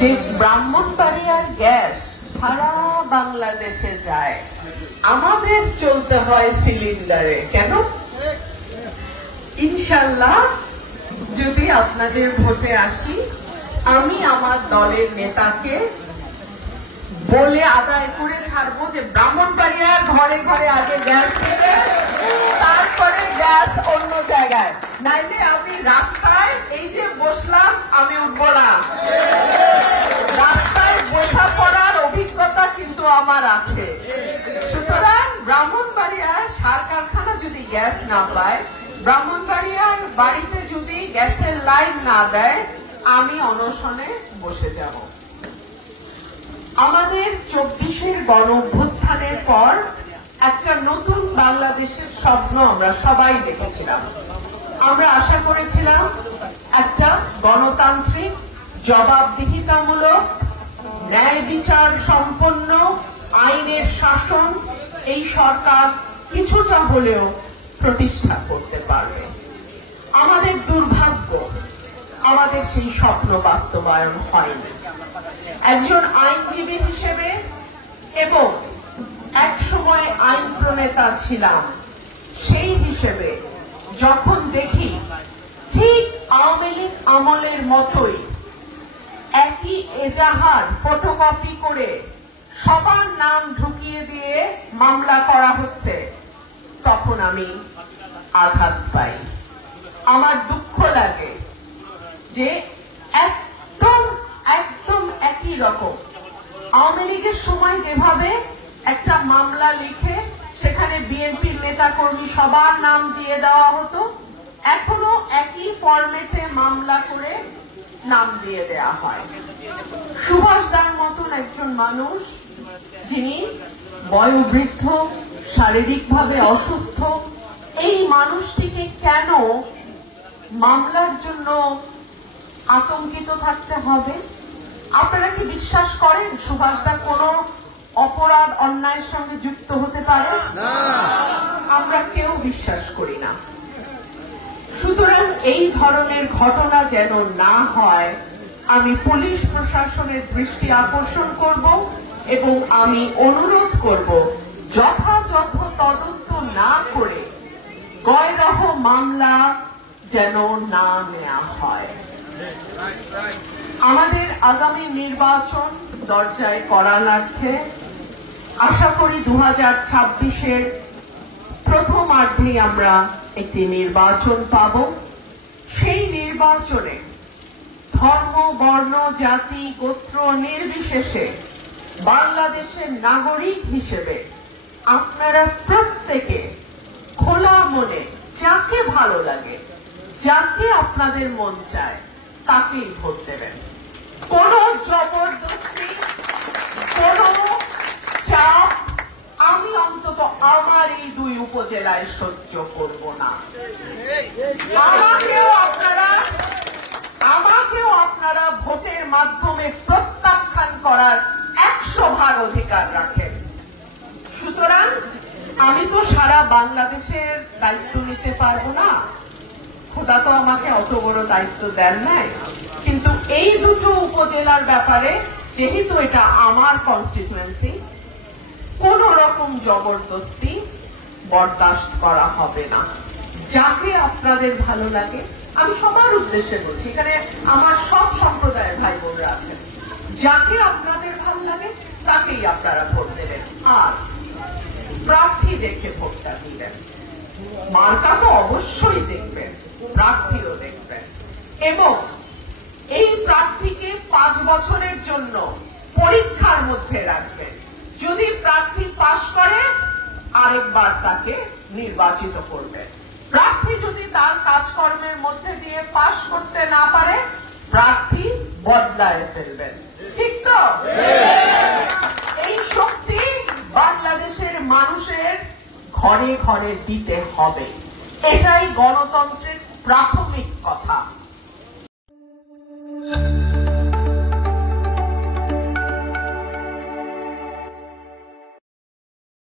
যে ব্রাহ্মণবাড়িয়ার গ্যাস সারা বাংলাদেশে যায়, আমাদের চলতে হয় সিলিন্ডারে কেন? ইনশাল্লাহ যদি আপনাদের ভোটে আসি, আমি আমার দলের নেতাকে বলে আদায় করে ছাড়বো যে ব্রাহ্মণবাড়িয়ার ঘরে ঘরে আগে গ্যাস দেবে, তারপরে গ্যাস অন্য জায়গায়। নাইলে আমি রাস্তায় এই যে বসলাম, আমি উঠবো না। রাস্তায় বসা পড়ার অভিজ্ঞতা কিন্তু আমার আছে। সুতরাং ব্রাহ্মণবাড়িয়ার সার কারখানা যদি গ্যাস না পায়, ব্রাহ্মণবাড়িয়ার বাড়িতে যদি গ্যাসের লাইন না দেয়, আমি অনশনে বসে যাব। আমাদের 24-এর গণ অভ্যুত্থানের পর একটা নতুন বাংলাদেশের স্বপ্ন আমরা সবাই দেখেছিলাম। আমরা আশা করেছিলাম একটা গণতান্ত্রিক, জবাবদিহিতামূলক, ন্যায় বিচার সম্পন্ন, আইনের শাসন এই সরকার কিছুটা হলেও প্রতিষ্ঠা করতে পারবে। আমাদের দুর্ভাগ্য, আমাদের সেই স্বপ্ন বাস্তবায়ন হয়নি। একজন আইনজীবী হিসেবে এবং এক সময় আইন প্রণেতা ছিলাম, সেই হিসেবে যখন দেখি ঠিক আওয়ামী লীগ আমলের মতোই একই এজাহার ফটোকপি করে সবার নাম ঢুকিয়ে দিয়ে মামলা করা হচ্ছে, তখন আমি আঘাত পাই। আমার দুঃখ লাগে যে একদম একই রকম আওয়ামী লীগের সময় যেভাবে একটা মামলা লিখে সেখানে বিএনপির নেতা কর্মী সবার নাম দিয়ে দেওয়া হতো, এখনো একই ফরম্যাটে মামলা করে নাম দিয়ে দেয়া হয়। সুভাষ দার মতন একজন মানুষ, যিনি বয়োবৃদ্ধ, শারীরিকভাবে অসুস্থ, এই মানুষটিকে কেন মামলার জন্য আতঙ্কিত থাকতে হবে? আপনারা কি বিশ্বাস করেন সুভাষ দা কোনো অপরাধ অন্যায়ের সঙ্গে যুক্ত হতে পারে? আমরা কেউ বিশ্বাস করি না। সুতরাং এই ধরনের ঘটনা যেন না হয়, আমি পুলিশ প্রশাসনের দৃষ্টি আকর্ষণ করব এবং আমি অনুরোধ করব যথাযথ তদন্ত না করে গয়রহ মামলা যেন না নেওয়া হয়। আমাদের আগামী নির্বাচন দরজায় কড়া লাগছে। আশা করি 2026-এর প্রথমার্ধেই আমরা একটি নির্বাচন পাব। সেই নির্বাচনে ধর্ম, বর্ণ, জাতি, গোত্র নির্বিশেষে বাংলাদেশের নাগরিক হিসেবে আপনারা প্রত্যেকে খোলা মনে যাকে ভালো লাগে, যাকে আপনাদের মন চায়, তাকেই ভোট দেবেন। কোন জবরদস্তি, কোন চাপ আমি অন্তত আমার এই 2 উপজেলায় সহ্য করব না। আমাকেও আপনারা ভোটের মাধ্যমে প্রত্যাখ্যান করার 100 অধিকার রাখেন। সুতরাং আমি তো সারা বাংলাদেশের দায়িত্ব নিতে পারবো না, খোদা তো আমাকে অত বড় দায়িত্ব দেন নাই। কিন্তু এই 2 উপজেলার ব্যাপারে, যেহেতু এটা আমার কনস্টিটুয়েন্সি, কোন রকম জবরদস্তি বরদাস্ত করা হবে না। যাকে আপনাদের ভালো লাগে, আমি সবার উদ্দেশ্যে বলছি, এখানে আমার সব সম্প্রদায়ের ভাই বোনরা আছেন, যাকে আপনাদের ভালো লাগে তাকেই আপনারা ভোট দেবেন। আর প্রার্থী দেখে ভোটটা দিবেন। মার্কা তো অবশ্যই দেখবেন, প্রার্থীও দেখবেন এবং এই প্রার্থীকে 5 বছরের জন্য পরীক্ষার মধ্যে রাখবেন। যদি প্রার্থী পাশ করে, আরেকবার তাকে নির্বাচিত করবেন। প্রার্থী যদি তার কাজকর্মের মধ্যে দিয়ে পাশ করতে না পারে, প্রার্থী বদলায় ফেলবেন। ঠিক তো? এই শক্তি বাংলাদেশের মানুষের ঘরে ঘরে দিতে হবে। এটাই গণতন্ত্রের প্রাথমিক কথা।